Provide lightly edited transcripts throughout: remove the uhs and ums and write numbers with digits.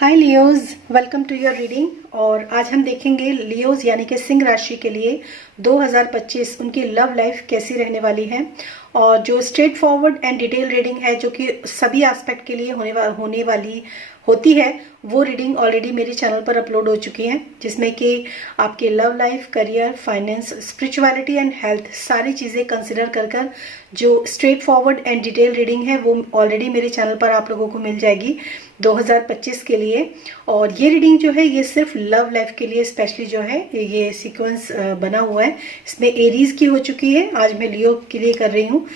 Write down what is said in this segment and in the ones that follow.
Hi Leos, welcome to your reading. और आज हम देखेंगे लियोज यानी कि सिंह राशि के लिए 2025 उनकी लव लाइफ कैसी रहने वाली है। और जो straight forward and detail reading है जो कि सभी एस्पेक्ट के लिए होने वाली होती है, वो रीडिंग ऑलरेडी मेरे चैनल पर अपलोड हो चुकी है, जिसमें कि आपके love life, career, finance, spirituality and health सारी चीज़ें कंसिडर कर जो straight forward and detail reading है वो ऑलरेडी मेरे चैनल पर आप लोगों को मिल जाएगी 2025 के लिए। और ये रीडिंग जो है ये सिर्फ लव लाइफ के लिए स्पेशली जो है ये सीक्वेंस बना हुआ है। इसमें एरीज की हो चुकी है, आज मैं लियो के लिए कर रही हूँ।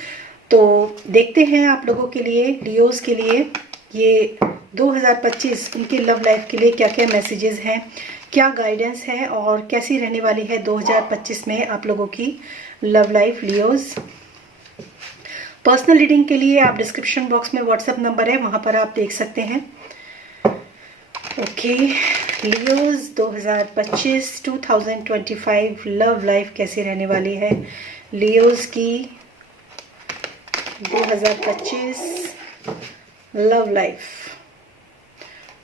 तो देखते हैं आप लोगों के लिए, लियोज के लिए ये 2025 उनकी लव लाइफ के लिए क्या क्या मैसेजेस हैं, क्या गाइडेंस है और कैसी रहने वाली है 2025 में आप लोगों की love life Leos. Personal reading के लिए आप डिस्क्रिप्शन बॉक्स में व्हाट्सएप नंबर है, वहां पर आप देख सकते हैं। ओके, लियोज 2025 लव लाइफ कैसी रहने वाली है लियोज की 2025 love life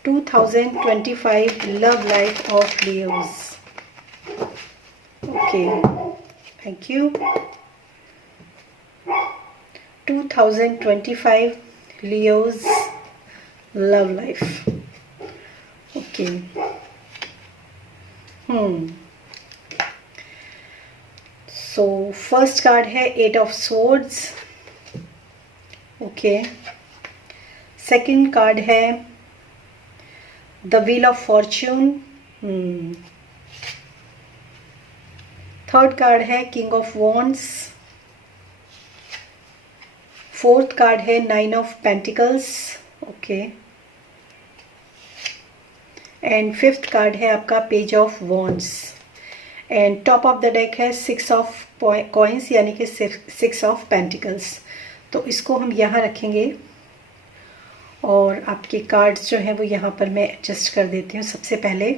2025 love life of Leos. Okay, thank you. 2025 Leo's love life. Okay. So first card है 8 of Swords. Okay. Second card है The Wheel of Fortune. Third card है King of Wands. Fourth card है 9 of pentacles. Okay, and fifth card है आपका page of wands. And top of the deck है 6 of coins यानी कि 6 of pentacles. तो इसको हम यहाँ रखेंगे और आपके कार्ड्स जो हैं वो यहाँ पर मैं एडजस्ट कर देती हूँ सबसे पहले।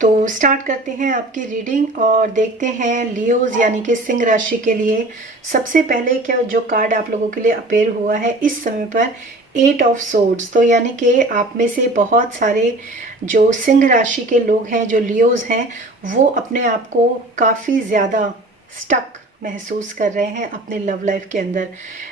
तो स्टार्ट करते हैं आपकी रीडिंग और देखते हैं लियोज यानी कि सिंह राशि के लिए सबसे पहले क्या जो कार्ड आप लोगों के लिए अपेयर हुआ है इस समय पर 8 ऑफ सोर्ड्स। तो यानी कि आप में से बहुत सारे जो सिंह राशि के लोग हैं, जो लियोज हैं, वो अपने आप को काफ़ी ज़्यादा स्टक महसूस कर रहे हैं अपने लव लाइफ के अंदर।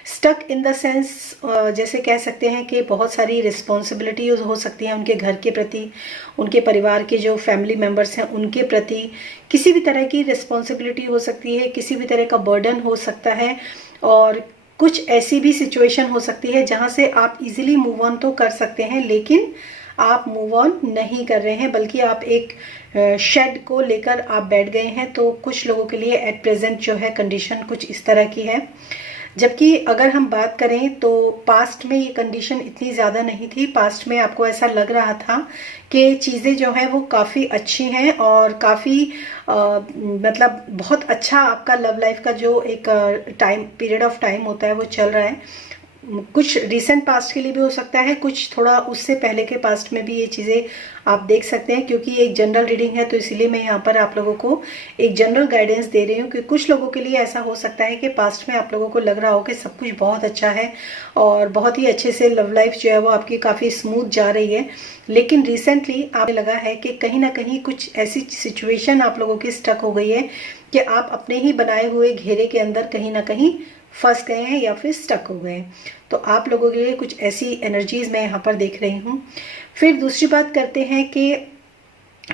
स्टक इन द सेंस जैसे कह सकते हैं कि बहुत सारी रिस्पॉन्सिबिलिटीज हो सकती हैं उनके घर के प्रति, उनके परिवार के जो फैमिली मेम्बर्स हैं उनके प्रति किसी भी तरह की रिस्पॉन्सिबिलिटी हो सकती है, किसी भी तरह का बर्डन हो सकता है। और कुछ ऐसी भी सिचुएशन हो सकती है जहाँ से आप इजीली मूव ऑन तो कर सकते हैं, लेकिन आप मूव ऑन नहीं कर रहे हैं, बल्कि आप एक शेड को लेकर आप बैठ गए हैं। तो कुछ लोगों के लिए एट प्रेजेंट जो है कंडीशन कुछ इस तरह की है। जबकि अगर हम बात करें तो पास्ट में ये कंडीशन इतनी ज़्यादा नहीं थी। पास्ट में आपको ऐसा लग रहा था कि चीज़ें जो हैं वो काफ़ी अच्छी हैं और काफ़ी मतलब बहुत अच्छा आपका लव लाइफ का जो एक पीरियड ऑफ टाइम होता है वो चल रहा है। कुछ रिसेंट पास्ट के लिए भी हो सकता है, कुछ थोड़ा उससे पहले के पास्ट में भी ये चीज़ें आप देख सकते हैं। क्योंकि एक जनरल रीडिंग है तो इसीलिए मैं यहाँ पर आप लोगों को एक जनरल गाइडेंस दे रही हूँ कि कुछ लोगों के लिए ऐसा हो सकता है कि पास्ट में आप लोगों को लग रहा हो कि सब कुछ बहुत अच्छा है और बहुत ही अच्छे से लव लाइफ जो है वो आपकी काफ़ी स्मूथ जा रही है, लेकिन रिसेंटली आपको लगा है कि कहीं ना कहीं कुछ ऐसी सिचुएशन आप लोगों की स्टक हो गई है कि आप अपने ही बनाए हुए घेरे के अंदर कहीं ना कहीं फंस गए हैं या फिर स्टक हो गए हैं। तो आप लोगों के लिए कुछ ऐसी एनर्जीज मैं यहाँ पर देख रही हूँ। फिर दूसरी बात करते हैं कि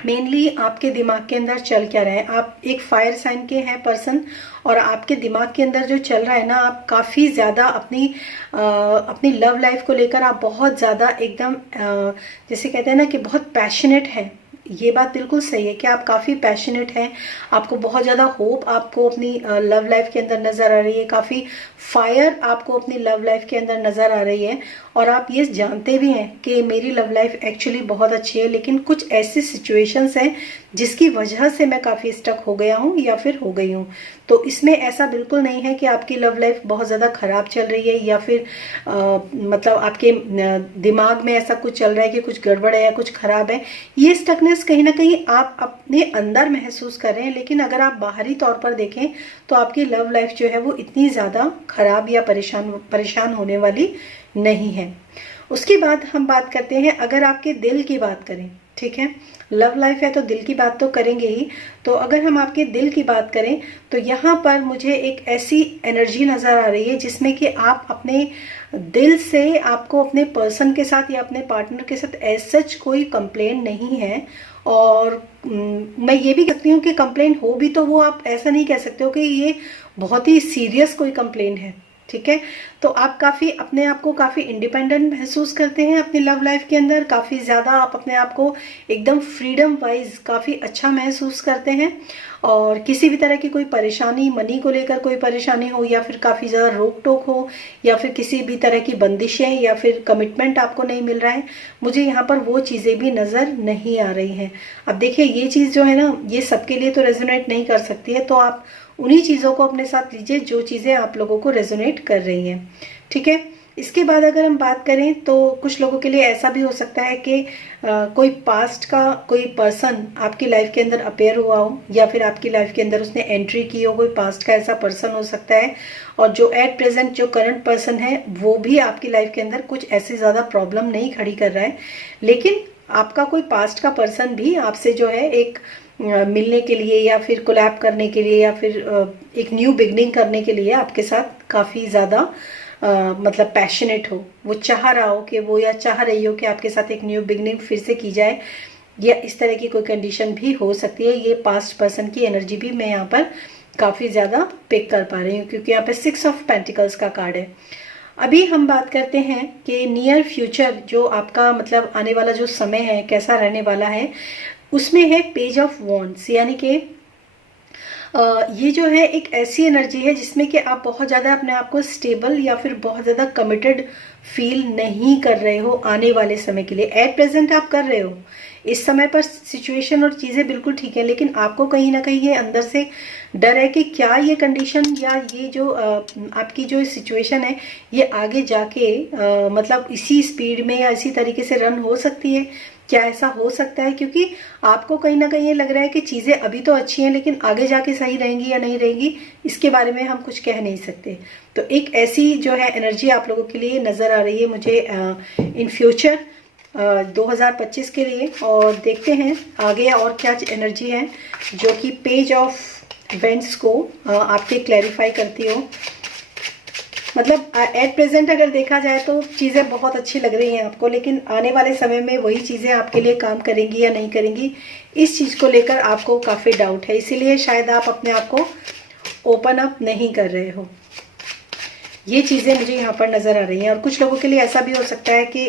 मेनली आपके दिमाग के अंदर चल क्या रहा है। आप एक फायर साइन के हैं पर्सन और आपके दिमाग के अंदर जो चल रहा है ना, आप काफ़ी ज़्यादा अपनी लव लाइफ को लेकर आप बहुत ज़्यादा एकदम जैसे कहते हैं ना कि बहुत पैशनेट हैं। ये बात बिल्कुल सही है कि आप काफ़ी पैशनेट हैं, आपको बहुत ज़्यादा होप आपको अपनी लव लाइफ के अंदर नज़र आ रही है, काफ़ी फायर आपको अपनी लव लाइफ के अंदर नज़र आ रही है। और आप ये जानते भी हैं कि मेरी लव लाइफ एक्चुअली बहुत अच्छी है, लेकिन कुछ ऐसी सिचुएशंस हैं जिसकी वजह से मैं काफ़ी स्टक हो गया हूँ या फिर हो गई हूँ। तो इसमें ऐसा बिल्कुल नहीं है कि आपकी लव लाइफ बहुत ज़्यादा ख़राब चल रही है या फिर मतलब आपके दिमाग में ऐसा कुछ चल रहा है कि कुछ गड़बड़ है या कुछ ख़राब है। ये स्टकनेस कहीं ना कहीं आप अपने अंदर महसूस कर रहे हैं, लेकिन अगर आप बाहरी तौर पर देखें तो आपकी लव लाइफ जो है वो इतनी ज़्यादा ख़राब या परेशान होने वाली नहीं है। उसके बाद हम बात करते हैं, अगर आपके दिल की बात करें, ठीक है, लव लाइफ है तो दिल की बात तो करेंगे ही। तो अगर हम आपके दिल की बात करें तो यहाँ पर मुझे एक ऐसी एनर्जी नजर आ रही है जिसमें कि आप अपने दिल से, आपको अपने पर्सन के साथ या अपने पार्टनर के साथ एज सच कोई कंप्लेन नहीं है। और मैं ये भी कहती हूँ कि कंप्लेन हो भी तो वो आप ऐसा नहीं कह सकते हो कि ये बहुत ही सीरियस कोई कंप्लेन है, ठीक है। तो आप काफी अपने आप को काफी इंडिपेंडेंट महसूस करते हैं अपनी लव लाइफ के अंदर, काफी ज्यादा आप अपने आप को एकदम फ्रीडम वाइज काफी अच्छा महसूस करते हैं। और किसी भी तरह की कोई परेशानी, मनी को लेकर कोई परेशानी हो या फिर काफी ज्यादा रोक टोक हो या फिर किसी भी तरह की बंदिशें या फिर कमिटमेंट आपको नहीं मिल रहा है, मुझे यहाँ पर वो चीजें भी नजर नहीं आ रही हैं। अब देखिए ये चीज जो है ना, ये सबके लिए तो रेजोनेट नहीं कर सकती है, तो आप उन्हीं चीजों को अपने साथ लीजिए जो चीजें आप लोगों को रेजोनेट कर रही हैं, ठीक है। इसके बाद अगर हम बात करें तो कुछ लोगों के लिए ऐसा भी हो सकता है कि कोई पास्ट का कोई पर्सन आपकी लाइफ के अंदर अपेयर हुआ हो या फिर आपकी लाइफ के अंदर उसने एंट्री की हो, कोई पास्ट का ऐसा पर्सन हो सकता है। और जो एट प्रेजेंट जो करंट पर्सन है वो भी आपकी लाइफ के अंदर कुछ ऐसी ज्यादा प्रॉब्लम नहीं खड़ी कर रहा है, लेकिन आपका कोई पास्ट का पर्सन भी आपसे जो है एक मिलने के लिए या फिर कोलैब करने के लिए या फिर एक न्यू बिगनिंग करने के लिए आपके साथ काफी ज्यादा मतलब पैशनेट हो, वो चाह रहा हो कि वो या चाह रही हो कि आपके साथ एक न्यू बिगनिंग फिर से की जाए, या इस तरह की कोई कंडीशन भी हो सकती है। ये पास्ट पर्सन की एनर्जी भी मैं यहाँ पर काफी ज्यादा पिक कर पा रही हूँ क्योंकि यहाँ पे 6 ऑफ पेंटिकल्स का कार्ड है। अभी हम बात करते हैं कि नियर फ्यूचर जो आपका मतलब आने वाला जो समय है कैसा रहने वाला है, उसमें है पेज ऑफ वॉन्ड्स, यानी कि ये जो है एक ऐसी एनर्जी है जिसमें कि आप बहुत ज़्यादा अपने आप को स्टेबल या फिर बहुत ज़्यादा कमिटेड फील नहीं कर रहे हो आने वाले समय के लिए। एट प्रेजेंट आप कर रहे हो, इस समय पर सिचुएशन और चीज़ें बिल्कुल ठीक है, लेकिन आपको कहीं ना कहीं ये अंदर से डर है कि क्या ये कंडीशन या ये जो आपकी जो सिचुएशन है ये आगे जाके मतलब इसी स्पीड में या इसी तरीके से रन हो सकती है, क्या ऐसा हो सकता है? क्योंकि आपको कहीं ना कहीं ये लग रहा है कि चीजें अभी तो अच्छी हैं लेकिन आगे जाके सही रहेंगी या नहीं रहेंगी इसके बारे में हम कुछ कह नहीं सकते। तो एक ऐसी जो है एनर्जी आप लोगों के लिए नजर आ रही है मुझे इन फ्यूचर 2025 के लिए। और देखते हैं आगे और क्या एनर्जी है जो कि पेज ऑफ वेंट्स को आपके क्लैरिफाई करती हो। मतलब एट प्रेजेंट अगर देखा जाए तो चीज़ें बहुत अच्छी लग रही हैं आपको, लेकिन आने वाले समय में वही चीज़ें आपके लिए काम करेंगी या नहीं करेंगी, इस चीज़ को लेकर आपको काफ़ी डाउट है, इसीलिए शायद आप अपने आप को ओपन अप नहीं कर रहे हो। ये चीज़ें मुझे यहाँ पर नज़र आ रही हैं। और कुछ लोगों के लिए ऐसा भी हो सकता है कि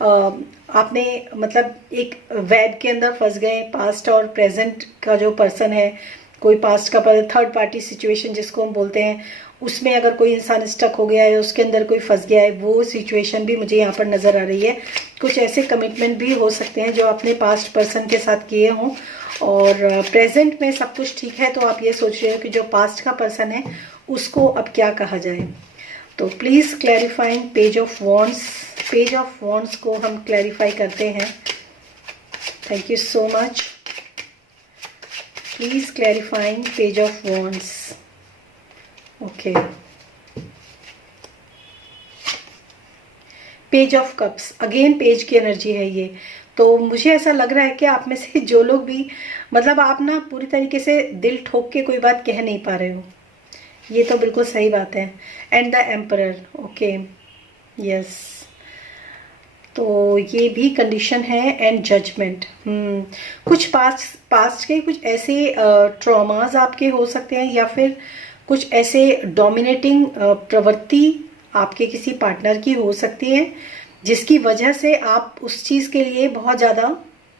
आपने मतलब एक वेब के अंदर फंस गए, पास्ट और प्रेजेंट का जो पर्सन है, कोई पास्ट का थर्ड पार्टी सिचुएशन जिसको हम बोलते हैं, उसमें अगर कोई इंसान स्टक हो गया है, उसके अंदर कोई फंस गया है, वो सिचुएशन भी मुझे यहाँ पर नज़र आ रही है। कुछ ऐसे कमिटमेंट भी हो सकते हैं जो अपने पास्ट पर्सन के साथ किए हों और प्रेजेंट में सब कुछ ठीक है, तो आप ये सोच रहे हो कि जो पास्ट का पर्सन है उसको अब क्या कहा जाए। तो please clarifying page of wands, page of wands को हम क्लैरिफाई करते हैं। Thank you so much. Please clarifying page of wands. Okay, page of cups, again page की एनर्जी है ये। तो मुझे ऐसा लग रहा है कि आप में से जो लोग भी मतलब आप ना पूरी तरीके से दिल ठोक के कोई बात कह नहीं पा रहे हो, ये तो बिल्कुल सही बात है। And the emperor, okay, yes, तो ये भी कंडीशन है। एंड जजमेंट, कुछ पास्ट के कुछ ऐसे ट्रॉमाज आपके हो सकते हैं या फिर कुछ ऐसे डोमिनेटिंग प्रवृत्ति आपके किसी पार्टनर की हो सकती है जिसकी वजह से आप उस चीज के लिए बहुत ज्यादा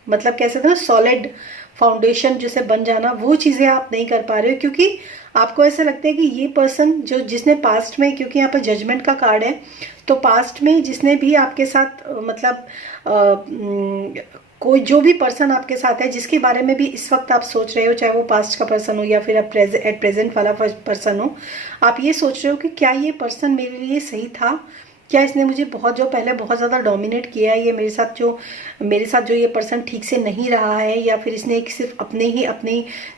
मतलब कह सकते हैं सॉलिड फाउंडेशन जिसे बन जाना, वो चीजें आप नहीं कर पा रहे हो क्योंकि आपको ऐसा लगता है कि ये पर्सन जो जिसने पास्ट में, क्योंकि यहाँ पर जजमेंट का कार्ड है, तो पास्ट में जिसने भी आपके साथ मतलब कोई जो भी पर्सन आपके साथ है जिसके बारे में भी इस वक्त आप सोच रहे हो, चाहे वो पास्ट का पर्सन हो या फिर अब एट प्रेजेंट वाला पर्सन हो, आप ये सोच रहे हो कि क्या ये पर्सन मेरे लिए सही था, क्या इसने मुझे बहुत जो पहले बहुत ज़्यादा डोमिनेट किया है, ये मेरे साथ जो ये पर्सन ठीक से नहीं रहा है, या फिर इसने एक सिर्फ अपनी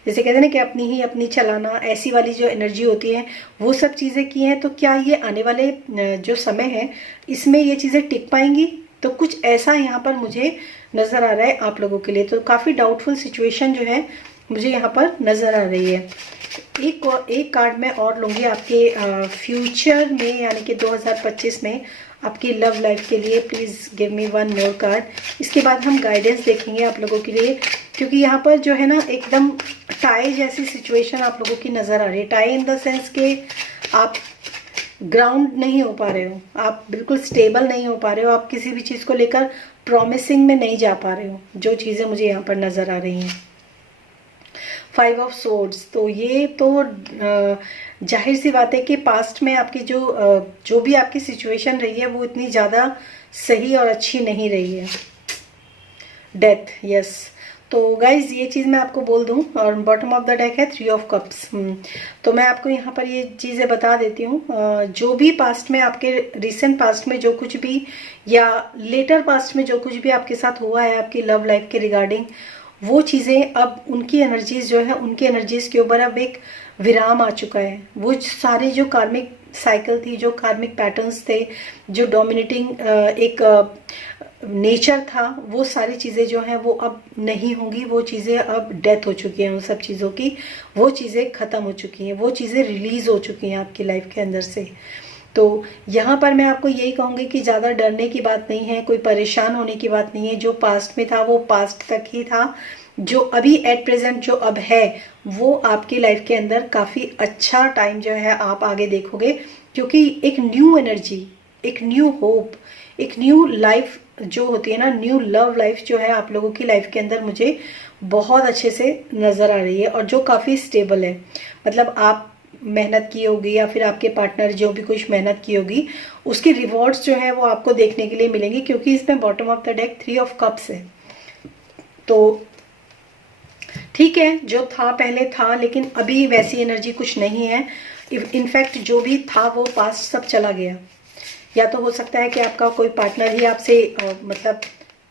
जैसे कहते हैं ना कि अपनी चलाना, ऐसी वाली जो एनर्जी होती है वो सब चीज़ें की हैं। तो क्या ये आने वाले जो समय है इसमें ये चीज़ें टिक पाएंगी तो कुछ ऐसा यहाँ पर मुझे नजर आ रहा है आप लोगों के लिए। तो काफी डाउटफुल सिचुएशन जो है मुझे यहाँ पर नजर आ रही है। एक कार्ड मैं और लूंगी आपके फ्यूचर में, यानी कि 2025 में आपकी लव लाइफ के लिए। Please give me one more card. इसके बाद हम गाइडेंस देखेंगे आप लोगों के लिए, क्योंकि यहाँ पर जो है ना एकदम टाई जैसी सिचुएशन आप लोगों की नजर आ रही है। टाई इन द सेंस के आप ग्राउंड नहीं हो पा रहे हो, आप बिल्कुल स्टेबल नहीं हो पा रहे हो, आप किसी भी चीज को लेकर प्रॉमिसिंग में नहीं जा पा रहे हो, जो चीजें मुझे यहाँ पर नजर आ रही हैं। 5 ऑफ सोर्ड्स, तो ये तो जाहिर सी बात है कि पास्ट में आपकी जो भी आपकी सिचुएशन रही है वो इतनी ज़्यादा सही और अच्छी नहीं रही है। Death, yes. तो गाइज ये चीज़ मैं आपको बोल दूं, और बॉटम ऑफ द डेक है 3 ऑफ कप्स। तो मैं आपको यहाँ पर ये चीज़ें बता देती हूँ। जो भी पास्ट में आपके रिसेंट पास्ट में जो कुछ भी या लेटर पास्ट में जो कुछ भी आपके साथ हुआ है आपकी लव लाइफ के रिगार्डिंग, वो चीज़ें अब उनकी एनर्जीज जो है, उनकी एनर्जीज के ऊपर अब एक विराम आ चुका है। वो सारी जो कार्मिक साइकिल थी, जो कार्मिक पैटर्न्स थे, जो डोमिनेटिंग एक नेचर था, वो सारी चीज़ें जो हैं वो अब नहीं होंगी। वो चीज़ें अब डेथ हो चुकी हैं, उन सब चीज़ों की वो चीज़ें ख़त्म हो चुकी हैं, वो चीज़ें रिलीज़ हो चुकी हैं आपकी लाइफ के अंदर से। तो यहाँ पर मैं आपको यही कहूँगी कि ज़्यादा डरने की बात नहीं है, कोई परेशान होने की बात नहीं है। जो पास्ट में था वो पास्ट तक ही था, जो अभी एट प्रेजेंट जो अब है वो आपकी लाइफ के अंदर काफ़ी अच्छा टाइम जो है आप आगे देखोगे, क्योंकि एक न्यू एनर्जी, एक न्यू होप, एक न्यू लाइफ जो होती है ना, न्यू लव लाइफ जो है आप लोगों की लाइफ के अंदर मुझे बहुत अच्छे से नज़र आ रही है, और जो काफ़ी स्टेबल है। मतलब आप मेहनत की होगी या फिर आपके पार्टनर जो भी कुछ मेहनत की होगी, उसकी रिवॉर्ड्स जो है वो आपको देखने के लिए मिलेंगी, क्योंकि इसमें bottom of the deck 3 of cups है। तो ठीक है, जो था पहले था, लेकिन अभी वैसी एनर्जी कुछ नहीं है। इनफैक्ट जो भी था वो पास्ट सब चला गया। या तो हो सकता है कि आपका कोई पार्टनर ही आपसे मतलब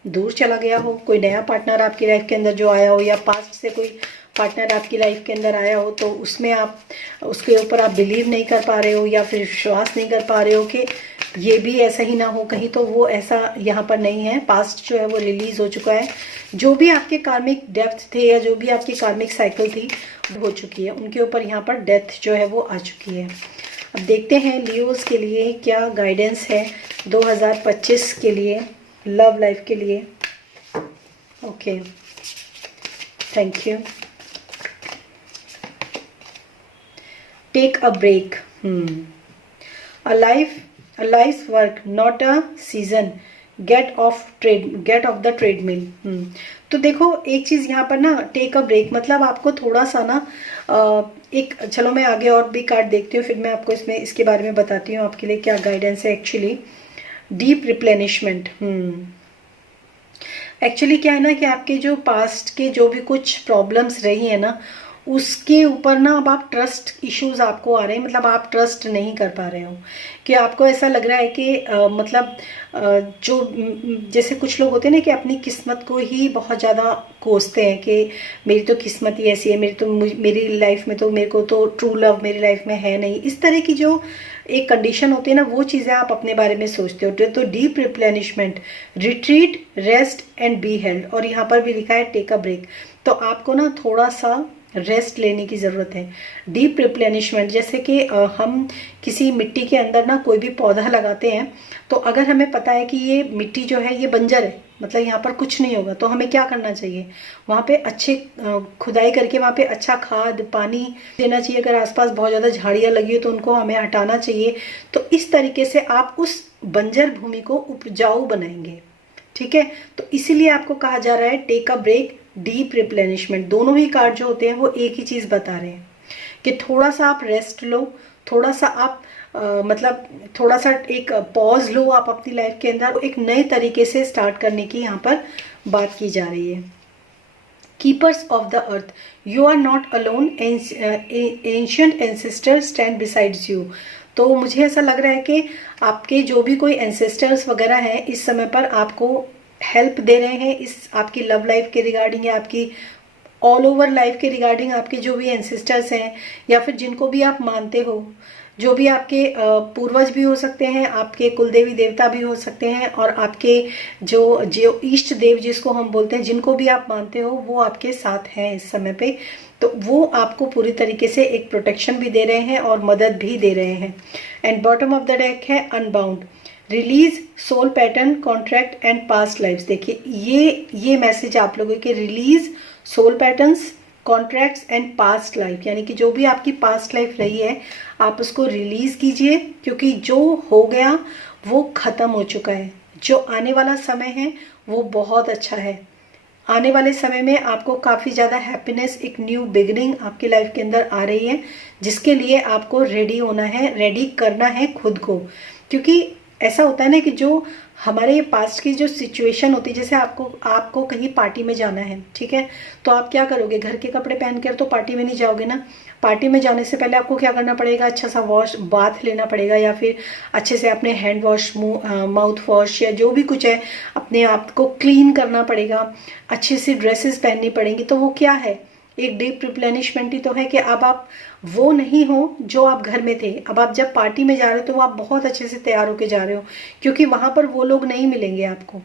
दूर चला गया हो, कोई नया पार्टनर आपकी लाइफ के अंदर जो आया हो, या पास्ट से कोई पार्टनर आपकी लाइफ के अंदर आया हो तो उसमें आप उसके ऊपर आप बिलीव नहीं कर पा रहे हो या फिर विश्वास नहीं कर पा रहे हो कि ये भी ऐसा ही ना हो कहीं। तो वो ऐसा यहाँ पर नहीं है। पास्ट जो है वो रिलीज हो चुका है। जो भी आपके कार्मिक डेप्थ थे या जो भी आपकी कार्मिक साइकिल थी हो चुकी है, उनके ऊपर यहाँ पर डेथ जो है वो आ चुकी है। अब देखते हैं लियोज के लिए क्या गाइडेंस है 2025 के लिए, लव लाइफ के लिए। Okay, thank you. Take a break, a life's work, not a season. Get off the treadmill. तो देखो एक चीज यहाँ पर ना, टेक अ ब्रेक मतलब आपको थोड़ा सा ना एक, चलो मैं आगे और भी कार्ड देखती हूँ, फिर मैं आपको इसमें इसके बारे में बताती हूँ आपके लिए क्या गाइडेंस है। एक्चुअली डीप रिप्लेनिशमेंट, एक्चुअली क्या है ना कि आपके जो पास्ट के जो भी कुछ प्रॉब्लम्स रही है ना, उसके ऊपर ना अब आप ट्रस्ट इश्यूज आपको आ रहे हैं। मतलब आप ट्रस्ट नहीं कर पा रहे हो, कि आपको ऐसा लग रहा है कि मतलब जो जैसे कुछ लोग होते हैं ना कि अपनी किस्मत को ही बहुत ज़्यादा कोसते हैं कि मेरी तो किस्मत ही ऐसी है, मेरी लाइफ में तो मेरे को तो ट्रू लव मेरी लाइफ में है नहीं। इस तरह की जो एक कंडीशन होती है ना, वो चीज़ें आप अपने बारे में सोचते हो। तो deep replenishment, retreat, rest and be held, और यहाँ पर भी लिखा है टेक अ ब्रेक। तो आपको ना थोड़ा सा रेस्ट लेने की ज़रूरत है। डीप रिप्लेनिशमेंट, जैसे कि हम किसी मिट्टी के अंदर ना कोई भी पौधा लगाते हैं, तो अगर हमें पता है कि ये मिट्टी जो है ये बंजर है, मतलब यहाँ पर कुछ नहीं होगा, तो हमें क्या करना चाहिए, वहाँ पे अच्छे खुदाई करके वहाँ पे अच्छा खाद पानी देना चाहिए। अगर आसपास बहुत ज़्यादा झाड़ियाँ लगी हो तो उनको हमें हटाना चाहिए। तो इस तरीके से आप उस बंजर भूमि को उपजाऊ बनाएंगे। ठीक है, तो इसीलिए आपको कहा जा रहा है take a break, deep replenishment. दोनों ही कार्ड जो होते हैं वो एक ही चीज बता रहे हैं कि थोड़ा सा आप रेस्ट लो, थोड़ा सा आप मतलब थोड़ा सा एक पॉज लो आप अपनी लाइफ के अंदर, एक नए तरीके से स्टार्ट करने की यहाँ पर बात की जा रही है। Keepers of the earth, you are not alone, ancient ancestor stand besides you. तो मुझे ऐसा लग रहा है कि आपके जो भी कोई एंसेस्टर्स वगैरह हैं इस समय पर आपको हेल्प दे रहे हैं, इस आपकी लव लाइफ के रिगार्डिंग या आपकी ऑल ओवर लाइफ के रिगार्डिंग। आपके जो भी एंसेस्टर्स हैं या फिर जिनको भी आप मानते हो, जो भी आपके पूर्वज भी हो सकते हैं, आपके कुलदेवी देवता भी हो सकते हैं, और आपके जो जो इष्ट देव जिसको हम बोलते हैं, जिनको भी आप मानते हो, वो आपके साथ हैं इस समय पे। तो वो आपको पूरी तरीके से एक प्रोटेक्शन भी दे रहे हैं और मदद भी दे रहे हैं। And bottom of the deck है unbound, release soul pattern, contract and past lifes. देखिए ये मैसेज आप लोगों के, release soul patterns, contracts and past life, यानी कि जो भी आपकी पास्ट लाइफ रही है आप उसको रिलीज कीजिए, क्योंकि जो हो गया वो खत्म हो चुका है। जो आने वाला समय है वो बहुत अच्छा है। आने वाले समय में आपको काफ़ी ज़्यादा हैप्पीनेस, एक न्यू बिगिनिंग आपकी लाइफ के अंदर आ रही है, जिसके लिए आपको रेडी होना है, रेडी करना है खुद को। क्योंकि ऐसा होता है ना कि जो हमारे पास्ट की जो सिचुएशन होती है, जैसे आपको कहीं पार्टी में जाना है, ठीक है, तो आप क्या करोगे, घर के कपड़े पहनकर तो पार्टी में नहीं जाओगे ना। पार्टी में जाने से पहले आपको क्या करना पड़ेगा, अच्छा सा बाथ लेना पड़ेगा, या फिर अच्छे से अपने हैंड वॉश, माउथ वॉश या जो भी कुछ है, अपने आप को क्लीन करना पड़ेगा, अच्छी सी ड्रेसेस पहननी पड़ेंगी। तो वो क्या है, एक डीप रिप्लेनिशमेंट ही तो है कि अब आप वो नहीं हो जो आप घर में थे। अब आप जब पार्टी में जा रहे हो तो आप बहुत अच्छे से तैयार होके जा रहे हो, क्योंकि वहां पर वो लोग नहीं मिलेंगे आपको।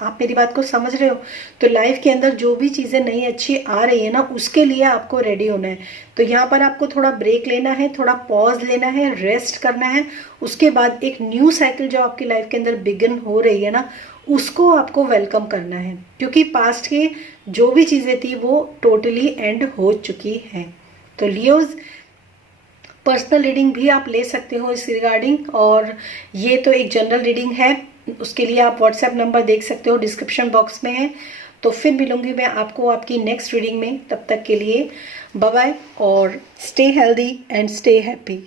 आप मेरी बात को समझ रहे हो? तो लाइफ के अंदर जो भी चीजें नई अच्छी आ रही है ना, उसके लिए आपको रेडी होना है। तो यहाँ पर आपको थोड़ा ब्रेक लेना है, थोड़ा पॉज लेना है, रेस्ट करना है। उसके बाद एक न्यू साइकिल जो आपकी लाइफ के अंदर बिगिन हो रही है ना, उसको आपको वेलकम करना है, क्योंकि पास्ट के जो भी चीजें थी वो टोटली एंड हो चुकी हैं। तो लियोज, पर्सनल रीडिंग भी आप ले सकते हो इस रिगार्डिंग, और ये तो एक जनरल रीडिंग है, उसके लिए आप व्हाट्सएप नंबर देख सकते हो, डिस्क्रिप्शन बॉक्स में है। तो फिर मिलूंगी मैं आपको आपकी नेक्स्ट रीडिंग में। तब तक के लिए बाय बाय, और stay healthy and stay happy.